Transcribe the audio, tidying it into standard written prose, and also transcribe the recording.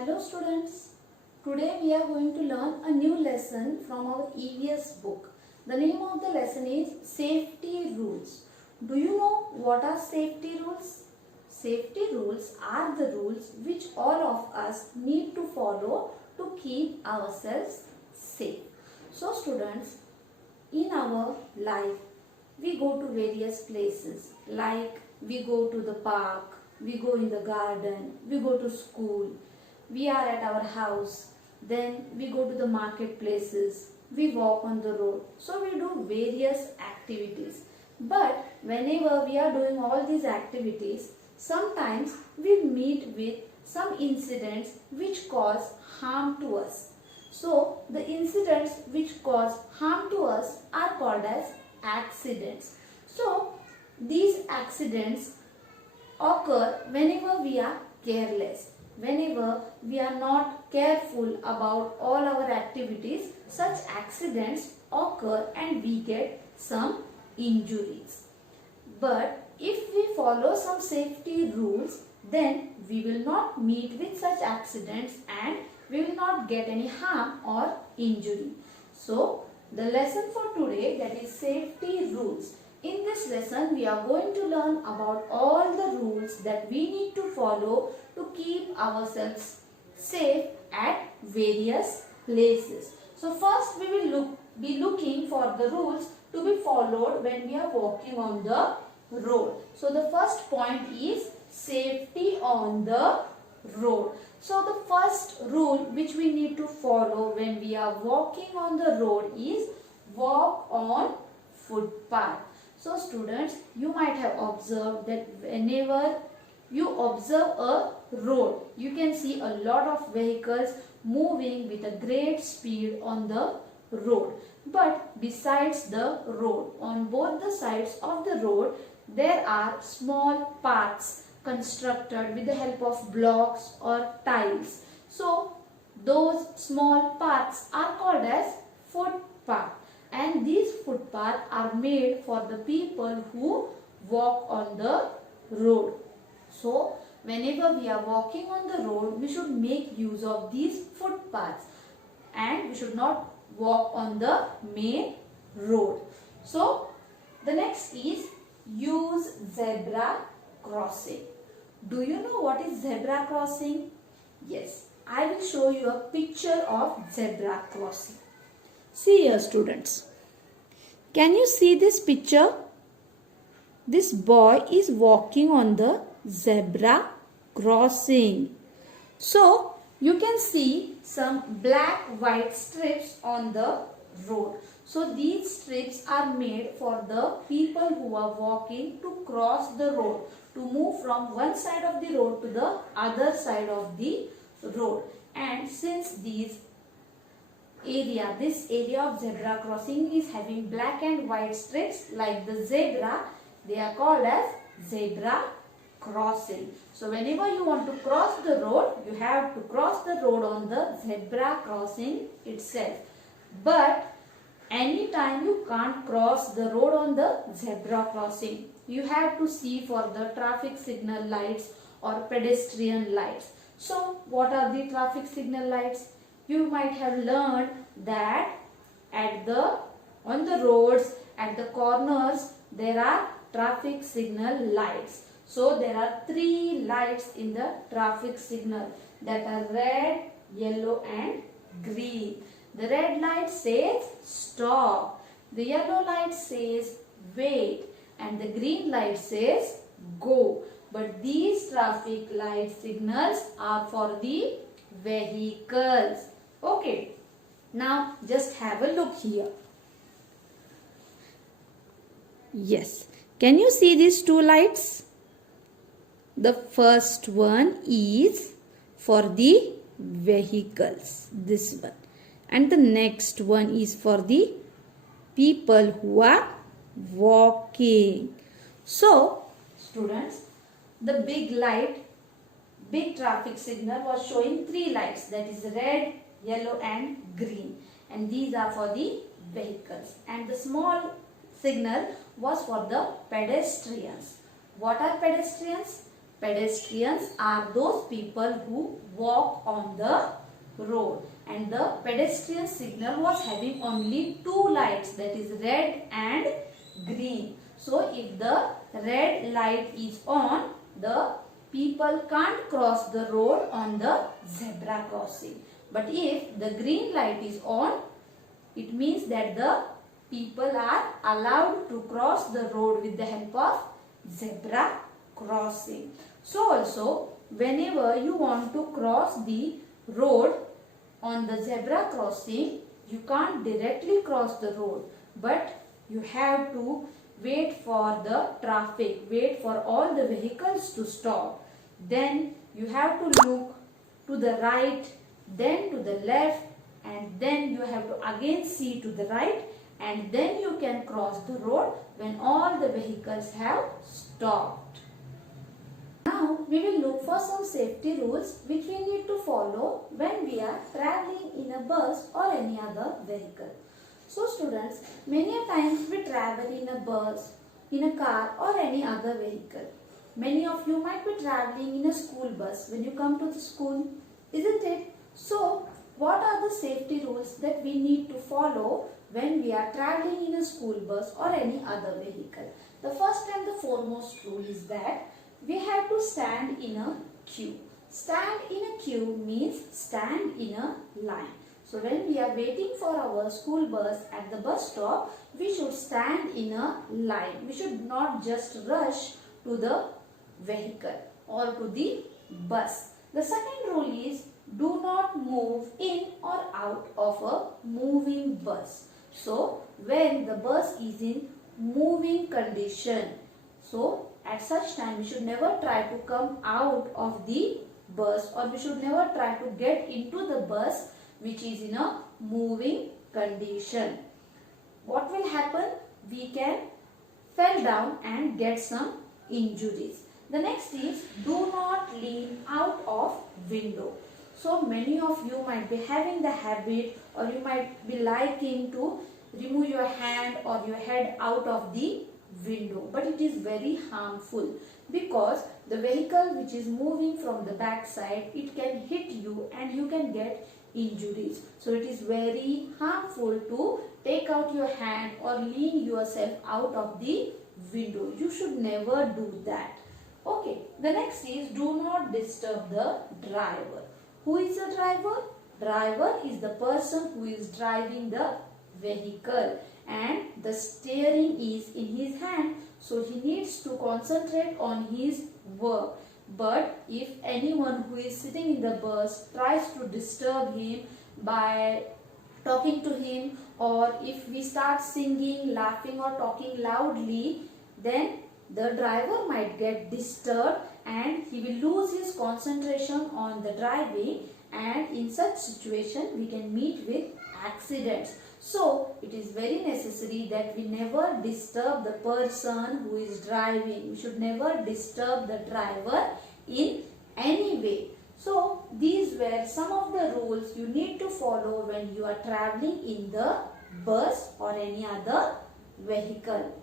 Hello students, today we are going to learn a new lesson from our EVS book. The name of the lesson is Safety Rules. Do you know what are safety rules? Safety rules are the rules which all of us need to follow to keep ourselves safe. So students, in our life we go to various places, like we go to the park, we go in the garden, we go to school, we are at our house, then we go to the marketplaces, we walk on the road. So we do various activities. But whenever we are doing all these activities, sometimes we meet with some incidents which cause harm to us. So the incidents which cause harm to us are called as accidents. So these accidents occur whenever we are careless. Whenever we are not careful about all our activities, such accidents occur and we get some injuries. But if we follow some safety rules, then we will not meet with such accidents and we will not get any harm or injury. So, the lesson for today, that is safety rules. In this lesson, we are going to learn about all the rules that we need to follow to keep ourselves safe at various places. So first we will be looking for the rules to be followed when we are walking on the road. So the first point is safety on the road. So the first rule which we need to follow when we are walking on the road is walk on footpath. So students, you might have observed that whenever you observe a road, you can see a lot of vehicles moving with a great speed on the road. But besides the road, on both the sides of the road, there are small paths constructed with the help of blocks or tiles. So those small paths are called as footpath. And these footpaths are made for the people who walk on the road. So, whenever we are walking on the road, we should make use of these footpaths and we should not walk on the main road. So, the next is use zebra crossing. Do you know what is zebra crossing? Yes, I will show you a picture of zebra crossing. See here students, can you see this picture? This boy is walking on the zebra crossing. So you can see some black white strips on the road. So these strips are made for the people who are walking to cross the road, to move from one side of the road to the other side of the road. And since this area of zebra crossing is having black and white strips like the zebra, they are called as zebra crossing. So whenever you want to cross the road, you have to cross the road on the zebra crossing itself. But anytime you can't cross the road on the zebra crossing, you have to see for the traffic signal lights or pedestrian lights. So what are the traffic signal lights? You might have learned that on the roads, at the corners, there are traffic signal lights. So there are 3 lights in the traffic signal, that are red, yellow and green. The red light says stop, the yellow light says wait and the green light says go. But these traffic light signals are for the vehicles. Okay, now just have a look here. Yes, can you see these 2 lights? The first one is for the vehicles, this one, and the next one is for the people who are walking. So students, the big traffic signal was showing 3 lights, that is red, yellow and green, and these are for the vehicles, and the small signal was for the pedestrians. What are pedestrians? Pedestrians are those people who walk on the road, and the pedestrian signal was having only two lights, that is red and green. So if the red light is on, the people can't cross the road on the zebra crossing. But if the green light is on, it means that the people are allowed to cross the road with the help of zebra crossing. So also, whenever you want to cross the road on the zebra crossing, you can't directly cross the road, but you have to wait for the traffic, wait for all the vehicles to stop. Then you have to look to the right, then to the left, and then you have to again see to the right, and then you can cross the road when all the vehicles have stopped. Now we will look for some safety rules which we need to follow when we are traveling in a bus or any other vehicle. So students, many a times we travel in a bus, in a car or any other vehicle. Many of you might be traveling in a school bus when you come to the school, isn't it? So what are the safety rules that we need to follow when we are traveling in a school bus or any other vehicle? The first and the foremost rule is that we have to stand in a queue. Stand in a queue means stand in a line. So when we are waiting for our school bus at the bus stop, we should stand in a line. We should not just rush to the vehicle or to the bus. The second rule is do not move in or out of a moving bus. So when the bus is in moving condition, so at such time we should never try to come out of the bus, or we should never try to get into the bus which is in a moving condition. What will happen? We can fall down and get some injuries. The next is do not lean out of window. So many of you might be having the habit, or you might be liking to remove your hand or your head out of the window, but it is very harmful because the vehicle which is moving from the back side, it can hit you and you can get injuries. So it is very harmful to take out your hand or lean yourself out of the window. You should never do that. Okay, the next is do not disturb the driver. Who is the driver? Driver is the person who is driving the vehicle, and the steering is in his hand, so he needs to concentrate on his work. But if anyone who is sitting in the bus tries to disturb him by talking to him, or if we start singing, laughing or talking loudly, then the driver might get disturbed and he will lose his concentration on the driving, and in such situation we can meet with accidents. So it is very necessary that we never disturb the person who is driving. We should never disturb the driver in any way. So these were some of the rules you need to follow when you are traveling in the bus or any other vehicle.